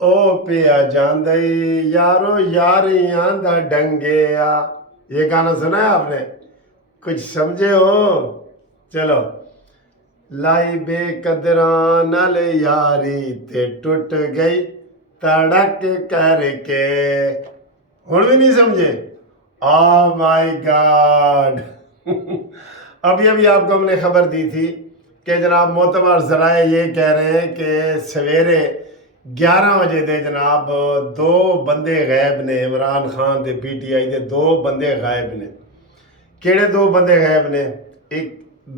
او پیا جاندے یارو یاریاں دا ڈنگیا، یہ گانا سنا ہے آپ نے؟ کچھ سمجھے ہو؟ چلو، لائی بے قدراں نال یاری تے ٹوٹ گئی تڑک کر کے، ہن بھی نہیں سمجھے؟ آ مائی گاڈ ابھی ابھی آپ کو ہم نے خبر دی تھی کہ جناب معتبر ذرائع یہ کہہ رہے ہیں کہ سویرے 11 بجے دے جناب دو بندے غائب نے، عمران خان دے پی ٹی آئی دے دو بندے غائب نے۔ کیڑے دو بندے غائب نے؟ ایک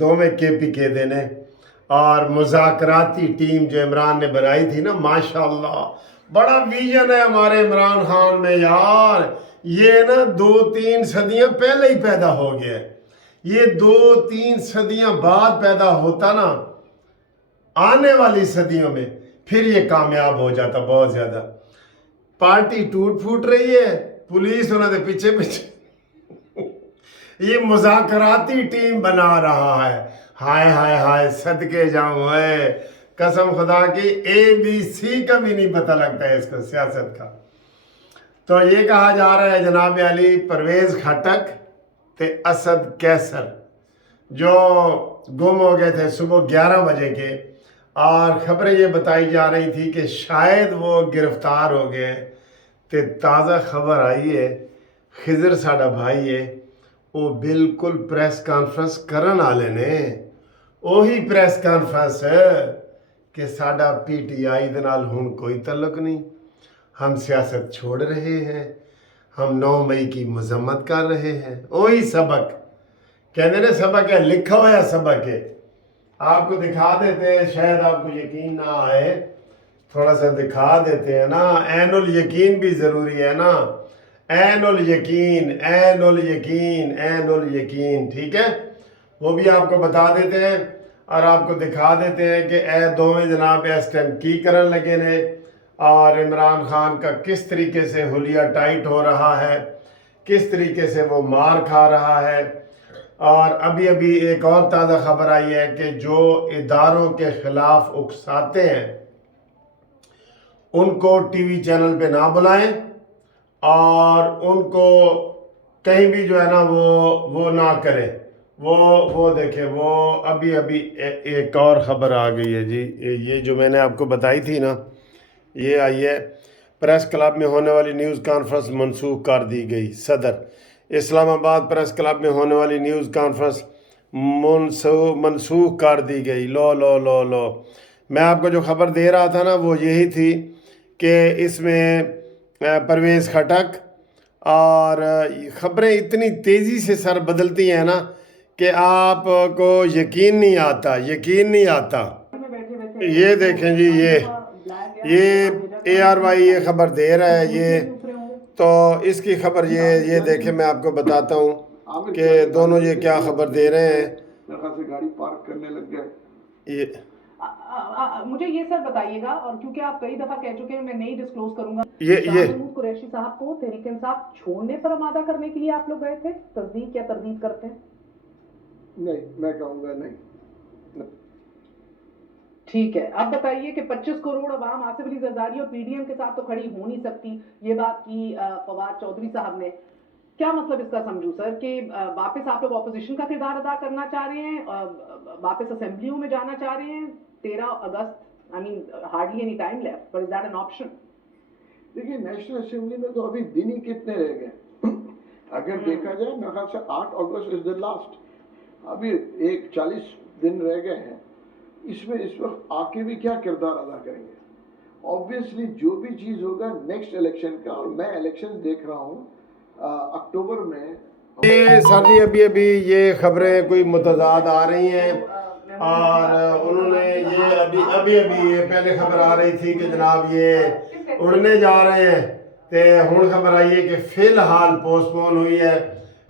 دو میں کے پی کے دے نے، اور مذاکراتی ٹیم جو عمران نے بنائی تھی نا، ماشاءاللہ بڑا ویژن ہے ہمارے عمران خان میں یار، یہ نا 2-3 صدیاں پہلے ہی پیدا ہو گیا ہے، یہ 2-3 صدیاں بعد پیدا ہوتا نا آنے والی صدیوں میں، پھر یہ کامیاب ہو جاتا بہت زیادہ۔ پارٹی ٹوٹ پھوٹ رہی ہے، پولیس انہوں نے پیچھے پیچھے یہ مذاکراتی ٹیم بنا رہا ہے۔ ہائے ہائے ہائے، صدقے جاؤں ہے، قسم خدا کی ABC کا بھی نہیں پتہ لگتا ہے اس کو سیاست کا۔ تو یہ کہا جا رہا ہے جناب علی پرویز خٹک تے اسد کیسر جو گم ہو گئے تھے صبح 11 بجے کے، اور خبریں یہ بتائی جا رہی تھی کہ شاید وہ گرفتار ہو گئے، تے تازہ خبر آئی ہے خضر ساڈا بھائی ہے وہ بالکل پریس کانفرنس کرن والے نے، وہی پریس کانفرنس ہے کہ ساڈا پی ٹی آئی دے نال ہن کوئی تعلق نہیں، ہم سیاست چھوڑ رہے ہیں، ہم 9 مئی کی مذمت کر رہے ہیں۔ وہی سبق کہتے ہیں، سبق ہے لکھا ہوا سبق ہے، آپ کو دکھا دیتے ہیں، شاید آپ کو یقین نہ آئے، تھوڑا سا دکھا دیتے ہیں نا، عین الیقین بھی ضروری ہے نا، عین الیقین عین الیقین عین الیقین، ٹھیک ہے، وہ بھی آپ کو بتا دیتے ہیں اور آپ کو دکھا دیتے ہیں کہ اے دونوں جناب اس ٹائم کی کرن لگے نے، اور عمران خان کا کس طریقے سے حلیہ ٹائٹ ہو رہا ہے، کس طریقے سے وہ مار کھا رہا ہے۔ اور ابھی ابھی ایک اور تازہ خبر آئی ہے کہ جو اداروں کے خلاف اکساتے ہیں ان کو ٹی وی چینل پہ نہ بلائیں، اور ان کو کہیں بھی جو ہے نا وہ نہ کریں، وہ دیکھیں، وہ ابھی ابھی ایک اور خبر آ گئی ہے جی، یہ جو میں نے آپ کو بتائی تھی نا، یہ آئی ہے، پریس کلب میں ہونے والی نیوز کانفرنس منسوخ کر دی گئی، صدر اسلام آباد پریس کلب میں ہونے والی نیوز کانفرنس منسوخ کر دی گئی۔ لو لو لو لو، میں آپ کو جو خبر دے رہا تھا نا وہ یہی تھی کہ اس میں پرویز خٹک، اور خبریں اتنی تیزی سے سر بدلتی ہیں نا کہ آپ کو یقین نہیں آتا، یقین نہیں آتا۔ یہ دیکھیں جی، یہ ARY یہ خبر دے رہا ہے، یہ تو اس کی خبر یہ دیکھیں، میں آپ کو بتاتا ہوں کہ دونوں یہ کیا خبر دے رہے ہیں۔ میرے خیال سے گاڑی پارک کرنے لگ گئے۔ یہ مجھے یہ سر بتائیے گا، اور کیونکہ آپ کئی دفعہ کہہ چکے ہیں میں نہیں ڈسکلوز کروں گا، یہ محمود قریشی صاحب کو تحریک انصاف چھوڑنے پر آمادہ کرنے کے لیے آپ لوگ گئے تھے، تصدیق یا تردید کرتے ہیں؟ نہیں، میں کہوں گا نہیں۔ ٹھیک ہے، اب بتائیے کہ 25 کروڑ عوام آصف علی زرداری اور PDM کے ساتھ تو کھڑی ہو نہیں سکتی، یہ بات کی فواد چودھری صاحب نے، کیا مطلب اس کا سمجھوں سر کہ واپس آپ لوگ اپوزیشن کا کردار ادا کرنا چاہ رہے ہیں، واپس اسمبلیوں میں جانا چاہ رہے ہیں 13 اگست؟ hardly any time left, but is that an option? دیکھیے، نیشنل اسمبلی میں تو ابھی دن ہی کتنے رہ گئے، اگر دیکھا جائے میرے خیال سے 8 اگست از دا لاسٹ، ابھی 40 دن رہ گئے ہیں، اس میں اس وقت آ کے بھی کیا کردار ادا کریں گے؟ آبویسلی جو بھی چیز ہوگا نیکسٹ الیکشن کا، اور میں الیکشن دیکھ رہا ہوں اکتوبر میں۔ سر جی ابھی یہ خبریں کوئی متضاد آ رہی ہیں، اور انہوں نے یہ ابھی یہ پہلے خبر آ رہی تھی کہ جناب یہ اڑنے جا رہے ہیں، تے ہون خبر آئی ہے کہ فی الحال پوسٹ پون ہوئی ہے،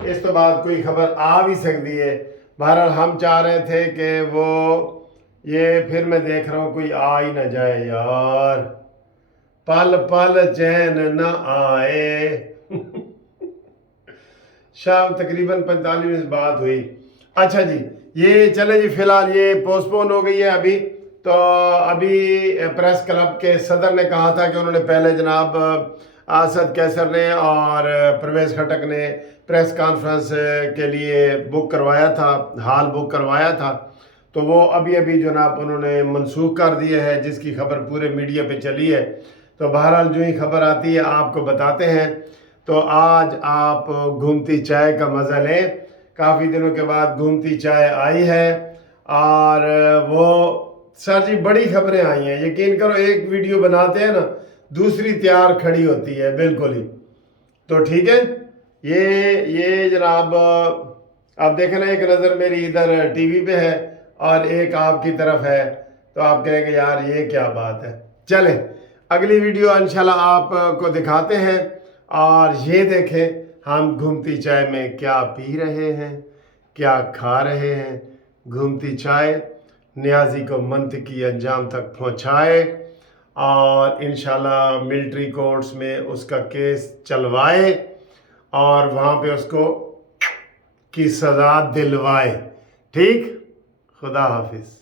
اس تو بعد کوئی خبر آ بھی سکتی ہے۔ بہرحال ہم چاہ رہے تھے کہ وہ یہ پھر میں دیکھ رہا ہوں کوئی آ ہی نہ جائے یار، پل پل چین نہ آئے شام تقریباً 45 بات ہوئی۔ اچھا جی، یہ چلیں جی، فی الحال یہ پوسٹ پون ہو گئی ہے ابھی، تو ابھی پریس کلب کے صدر نے کہا تھا کہ انہوں نے پہلے جناب اسد کیسر نے اور پرویز خٹک نے پریس کانفرنس کے لیے بک کروایا تھا، ہال بک کروایا تھا، تو وہ ابھی جناب انہوں نے منسوخ کر دیے ہے، جس کی خبر پورے میڈیا پہ چلی ہے۔ تو بہرحال جو ہی خبر آتی ہے آپ کو بتاتے ہیں۔ تو آج آپ گھومتی چائے کا مزہ لیں، کافی دنوں کے بعد گھومتی چائے آئی ہے، اور وہ سر جی بڑی خبریں آئی ہیں، یقین کرو ایک ویڈیو بناتے ہیں نا دوسری تیار کھڑی ہوتی ہے بالکل ہی۔ تو ٹھیک ہے، یہ جناب آپ دیکھیں نا، ایک نظر میری ادھر ٹی وی پہ ہے اور ایک آپ کی طرف ہے، تو آپ کہیں گے یار یہ کیا بات ہے۔ چلیں اگلی ویڈیو انشاءاللہ آپ کو دکھاتے ہیں، اور یہ دیکھیں ہم گھومتی چائے میں کیا پی رہے ہیں، کیا کھا رہے ہیں۔ گھومتی چائے نیازی کو منطقی انجام تک پہنچائے، اور انشاءاللہ ملٹری کورٹس میں اس کا کیس چلوائے، اور وہاں پہ اس کو کی سزا دلوائے۔ ٹھیک، خدا حافظ۔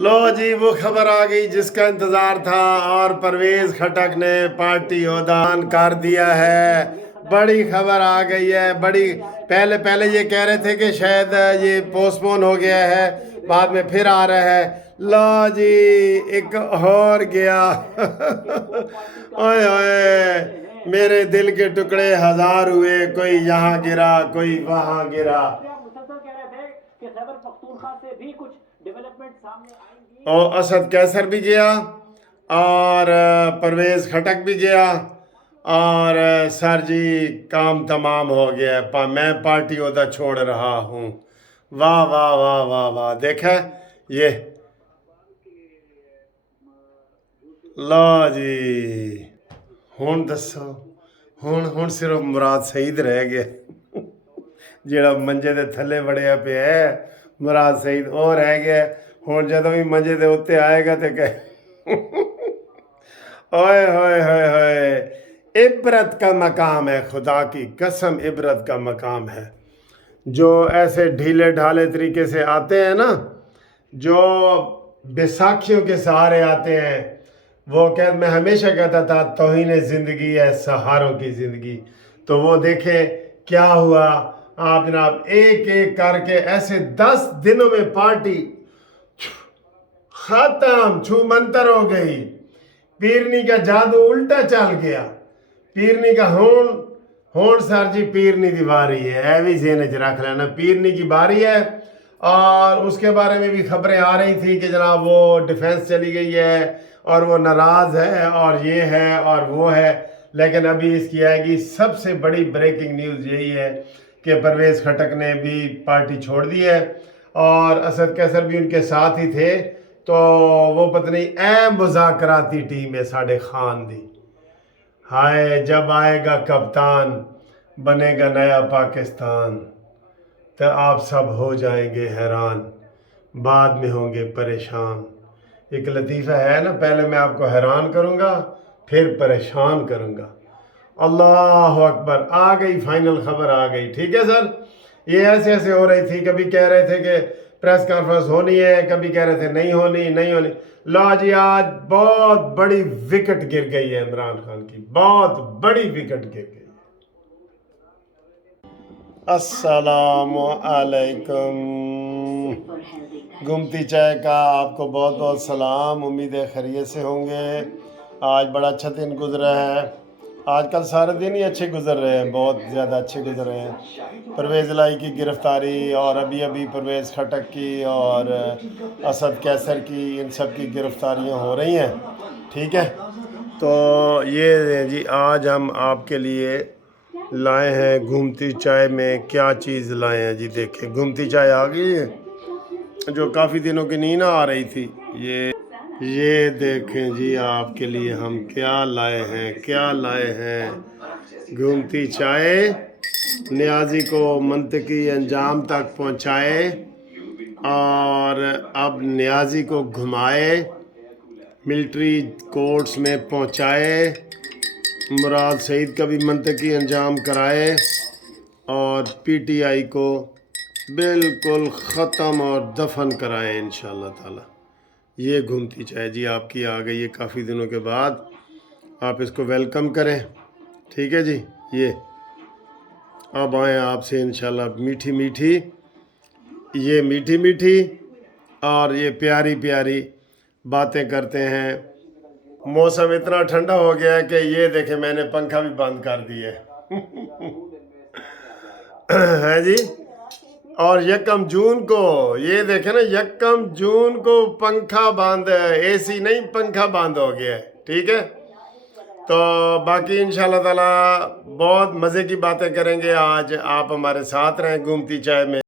لو جی وہ خبر آ گئی جس کا انتظار تھا، اور پرویز خٹک نے پارٹی عہدان کر دیا ہے۔ بڑی خبر آ گئی ہے، بڑی پہلے یہ کہہ رہے تھے کہ شاید یہ پوسٹ پون ہو گیا ہے، بعد میں پھر آ رہا ہے۔ لو جی ایک اور گیا۔ اوئے اوئے میرے دل کے ٹکڑے ہزار ہوئے، کوئی یہاں گرا کوئی وہاں گرا۔ اور اسد کیسر بھی گیا، اور پرویز خٹک بھی گیا، اور سر جی کام تمام ہو گیا، میں پارٹی عہدہ چھوڑ رہا ہوں۔ واہ واہ واہ واہ واہ، دیکھا یہ، لا جی ہون دسو، ہون صرف مراد سعید رہ گیا، جیڑا منجے دے تھلے بڑیا پہ ہے، مراد سعید اور رہ گیا۔ ہون جدوں بھی منجے دے اتے آئے گا تے کہ اوئے ہوئے ہوئے ہوئے، عبرت کا مقام ہے، خدا کی قسم عبرت کا مقام ہے۔ جو ایسے ڈھیلے ڈھالے طریقے سے آتے ہیں نا، جو بیساکھیوں کے سہارے آتے ہیں، وہ میں ہمیشہ کہتا تھا توہین زندگی ہے سہاروں کی زندگی، تو وہ دیکھیں کیا ہوا۔ آپ جناب ایک ایک کر کے ایسے 10 دنوں میں پارٹی ختم، چھو منتر ہو گئی، پیرنی کا جادو الٹا چل گیا، پیرنی کا ہون سر جی پیرنی دی باری ہے، اے بھی ذہن وچ رکھ لینا، پیرنی کی باری ہے۔ اور اس کے بارے میں بھی خبریں آ رہی تھی کہ جناب وہ ڈیفینس چلی گئی ہے، اور وہ ناراض ہے، اور یہ ہے اور وہ ہے، لیکن ابھی اس کی آئے گی سب سے بڑی بریکنگ نیوز یہی ہے کہ پرویز خٹک نے بھی پارٹی چھوڑ دی ہے، اور اسد کیسر بھی ان کے ساتھ ہی تھے۔ تو وہ پتہ نہیں اے مذاکراتی ٹیم ہے ساڑھے خان دی، ہائے جب آئے گا کپتان بنے گا نیا پاکستان، تو آپ سب ہو جائیں گے حیران، بعد میں ہوں گے پریشان۔ ایک لطیفہ ہے نا، پہلے میں آپ کو حیران کروں گا پھر پریشان کروں گا۔ اللہ اکبر، آ گئی فائنل خبر آ گئی۔ ٹھیک ہے سر، یہ ایسے ہو رہی تھی، کبھی کہہ رہے تھے کہ پریس کانفرنس ہونی ہے، کبھی کہہ رہے تھے نہیں ہونی۔ لا جی آج بہت بڑی وکٹ گر گئی ہے عمران خان کی، بہت بڑی وکٹ گر گئی۔ السلام علیکم، گھومتی چائے کا آپ کو بہت بہت سلام، امید ہے خیریت سے ہوں گے۔ آج بڑا اچھا دن گزرا ہے، آج کل سارے دن ہی اچھے گزر رہے ہیں، بہت زیادہ اچھے گزر رہے ہیں۔ پرویز الہی کی گرفتاری، اور ابھی پرویز خٹک کی اور اسد کیسر کی، ان سب کی گرفتاریاں ہو رہی ہیں۔ ٹھیک ہے، تو یہ جی آج ہم آپ کے لیے لائے ہیں گھومتی چائے میں کیا چیز لائے ہیں جی، دیکھیں گھومتی چائے آ گئی ہے، جو کافی دنوں کی نیند آ رہی تھی، یہ دیکھیں جی آپ کے لیے ہم کیا لائے ہیں گھومتی چائے نیازی کو منطقی انجام تک پہنچائے، اور اب نیازی کو گھمائے، ملٹری کورٹس میں پہنچائے، مراد سعید کا بھی منطقی انجام کرائے، اور پی ٹی آئی کو بالکل ختم اور دفن کرائے انشاءاللہ تعالی۔ یہ گھومتی چائے جی آپ کی آ گئی ہے کافی دنوں کے بعد. آپ اس کو ویلکم کریں. ٹھیک ہے جی. یہ اب آئیں آپ سے انشاءاللہ میٹھی میٹھی، یہ میٹھی میٹھی اور یہ پیاری پیاری باتیں کرتے ہیں. موسم اتنا ٹھنڈا ہو گیا ہے کہ یہ دیکھیں میں نے پنکھا بھی بند کر دیا ہے جی. اور یکم جون کو یہ دیکھیں نا، یکم جون کو پنکھا بند، اے سی نہیں پنکھا بند ہو گیا ہے. ٹھیک ہے. تو باقی انشاءاللہ تعالی بہت مزے کی باتیں کریں گے. آج آپ ہمارے ساتھ رہیں گومتی چائے میں.